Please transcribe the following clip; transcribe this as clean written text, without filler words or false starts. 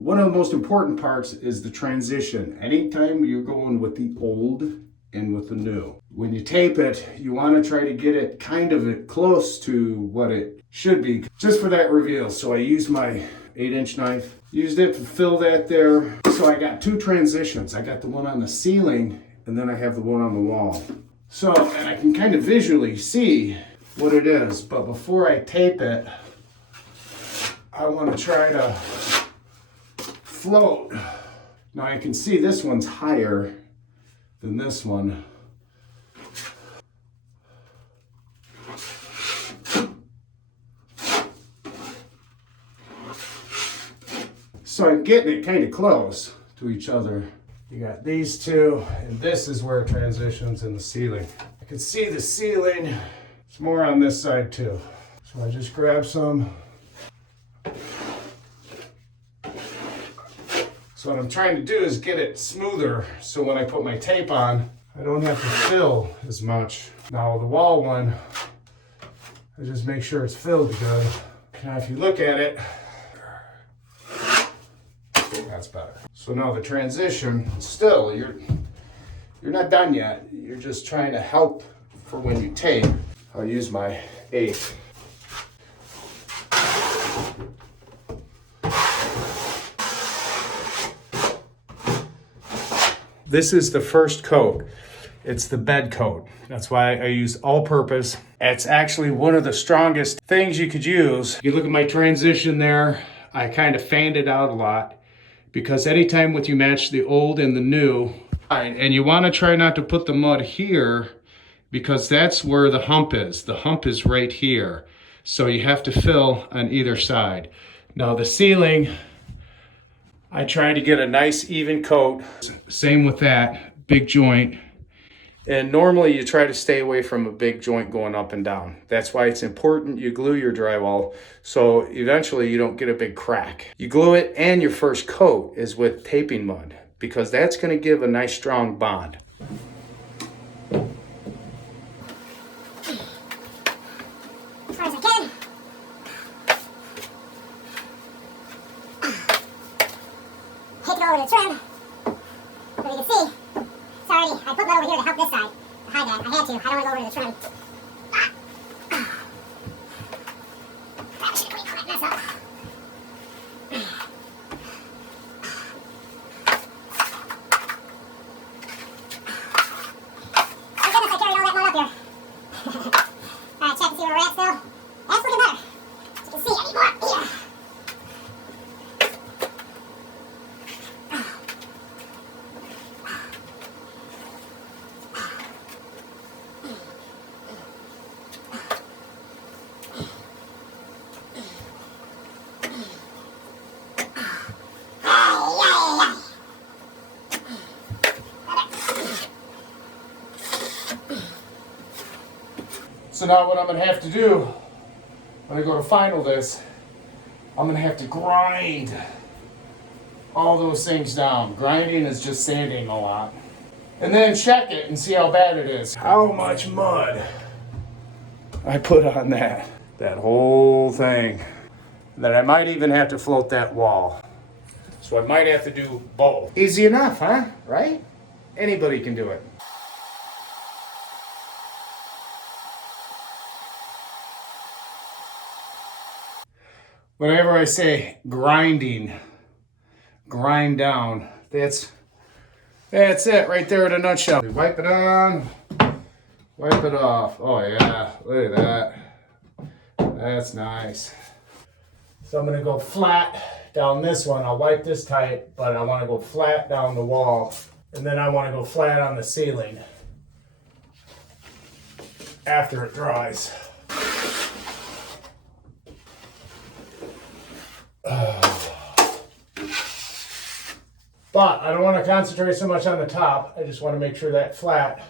One of the most important parts is the transition. Anytime you're going with the old and with the new, when you tape it, you want to try to get it kind of close to what it should be, just for that reveal. So I used my 8-inch knife, used it to fill that there. So I got two transitions. I got the one on the ceiling, and then I have the one on the wall. So, and I can kind of visually see what it is, but before I tape it, I want to try to float. Now I can see this one's higher than this one. So I'm getting it kind of close to each other. You got these two, and this is where it transitions in the ceiling. I can see the ceiling. It's more on this side too. So I just grab some. So what I'm trying to do is get it smoother, so when I put my tape on, I don't have to fill as much. Now the wall one, I just make sure it's filled good. Now if you look at it, that's better. So now the transition, still, you're not done yet. You're just trying to help for when you tape. I'll use my 8. This is the first coat. It's the bed coat. That's why I use all-purpose. It's actually one of the strongest things you could use. You look at my transition there, I kind of fanned it out a lot, because anytime with you match the old and the new, and you want to try not to put the mud here, because that's where the hump is. The hump is right here. So you have to fill on either side. Now the ceiling, I try to get a nice even coat. Same with that, big joint. And normally you try to stay away from a big joint going up and down. That's why it's important you glue your drywall, so eventually you don't get a big crack. You glue it, and your first coat is with taping mud, because that's gonna give a nice strong bond. As far as I can. Take it over to the trim. But you can see, sorry, I put mud over here to help this side. To hide that. I had to. I don't want to go over to the trim. That should clean all that mess up. Thank goodness I carried all that mud up here. Alright, check and see where we're at still. That's looking better. As you can see, I need more here. So now what I'm gonna have to do, when I go to final this, I'm gonna have to grind all those things down. Grinding is just sanding a lot. And then check it and see how bad it is. How much mud I put on that whole thing. Then I might even have to float that wall. So I might have to do both. Easy enough, huh? Right? Anybody can do it. Whenever I say grinding, grind down, that's it right there in a nutshell. Wipe it on, wipe it off. Oh yeah, look at that. That's nice. So I'm gonna go flat down this one. I'll wipe this tight, but I wanna go flat down the wall. And then I wanna go flat on the ceiling after it dries. But I don't want to concentrate so much on the top. I just want to make sure that flat